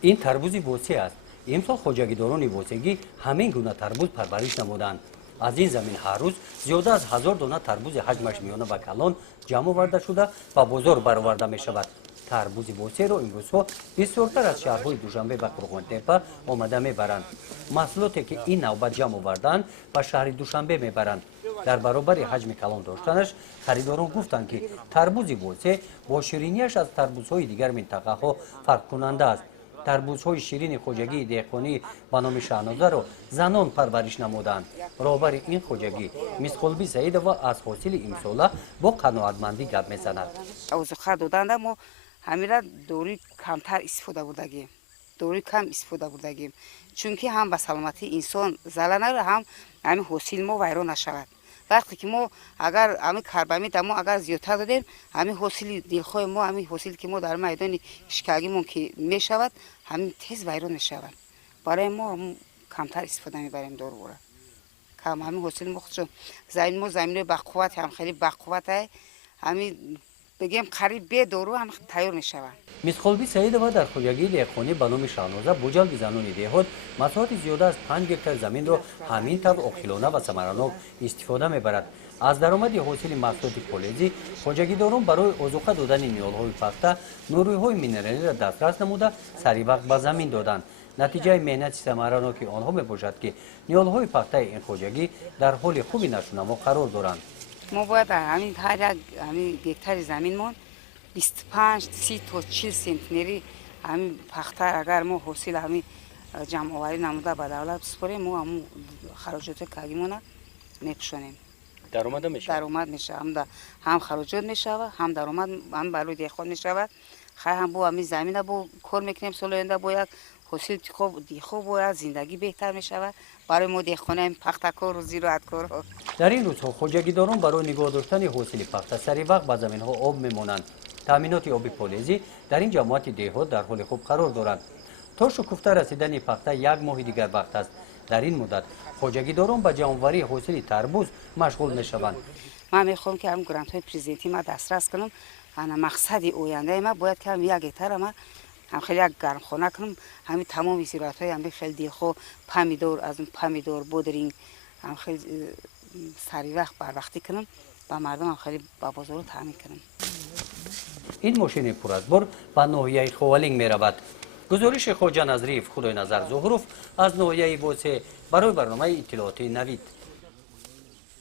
این تربوز بوسه است. امسال خوجگیداران بوسگی همین گونه تربوز پرورش نمودند. از این زمین هر روز زیاده از 1000 دانه تربوز حجمش میانه و کلان جمع آورده شده و بازار برآورده می شود. تربوز بوسه را امروزها بسیارتر از شهرهای دوشنبه و قرغن‌تپه آمده میبرند. محصولاتی که این نوبت جمع آوردند و شهر دوشنبه میبرند. در برابر حجم کلان داشتنش خریداران گفتند که تربوز بوسه با شیرینیش از تربوزهای دیگر منطقه ها فرق کننده است. تربوزهای شیرین خوجگی دهقانی به نام شهنازه را زنان پرورش نمودند. برابر این خوجگی مسخولبی سعیدова از حاصل امساله با قناعتمندی گپ میزند. اوزخه دادند ما همیشه دوری کمتر استفاده بودگیم. دوری کم استفاده بودگیم. چون که هم به سلامتی انسان ضرر نداره هم همین حاصل ما ویران نشود. وقتی که ما اگر همین کربمی دما اگر زیادتر دادیم همین حاصل دلخواه ما همین حاصل که ما در میدان شکارگیمون که میشود همین تیز ویران میشود. برای ما کمتر استفاده میبریم دورو کم همین حاصل ما خودشون زمین ما زمین بقوت هم خیلی بقوت همین بگیم قریب به دورو هم تیار میشود. مسخولبی سعیدова در خوجگی دهقانی به نام شهنازه با جلب زنان دهات مساحت زیاده از 5 هکتار زمین را همین طور عاقلانه و ثمراناک استفاده میبرد. از درآمد حاصل محصولات فلزی خوجگیداران برای آذوقه دادن نیالهای پخته نیروهای مینرالی را دسترس نموده سری وقت به زمین دادند. نتیجه مهنت ثمراناک آنها میباشد که نیالهای پخته این خوجگی در حال خوبی نشونما قرار دارند. ما باید همین هر یک هکتار زمینمون 25 30 تا 40 سنتنری همین پخته اگر ما حاصل همین جمع آوری نموده به دولت بسپاریم ما هم خراجات کاگیمون میپوشونیم. درآمد میشه. درآمد میشه هم خراجات میشه هم درآمد هم بالای دهخان میشه. خیر هم با همین زمین با کار میکنیم سال آینده با یک حاصل خوب دیخو باید زندگی بهتر میشه برای ما دهخانه پخته کار و زراعت کار. در این روزها خوجگیداران برای نگاه داشتن حاصل پخته سری وقت به زمین ها آب میمانند. تامینات آبی فلزی در این جماعت دهات در حال خوب قرار دارند. تا شکوفته رسیدن پخته یک ماه دیگر وقت است. در این مدت خوجگیداران به جمع‌آوری حاصل تربوز مشغول میشوند. من میخوام که هم گرانت های پرزیدنتی ما دسترس کنم. انا مقصد آینده ما باید که هم یک هکتار ما هم خیلی یک گرمخانه کنم. همین تمام زراعت های هم خیلی دیخو پمیدور از اون پمیدور بودرینگ هم خیلی سری وقت بر وقتی کنم و مردم هم خیلی با بازار تامین کنم. این ماشین پر از بار به ناحیه خوالینگ می رود. گزارش خواجه نظریف خدای نظر ظهروف از ناحیه بوسه برای برنامه اطلاعاتی نوید.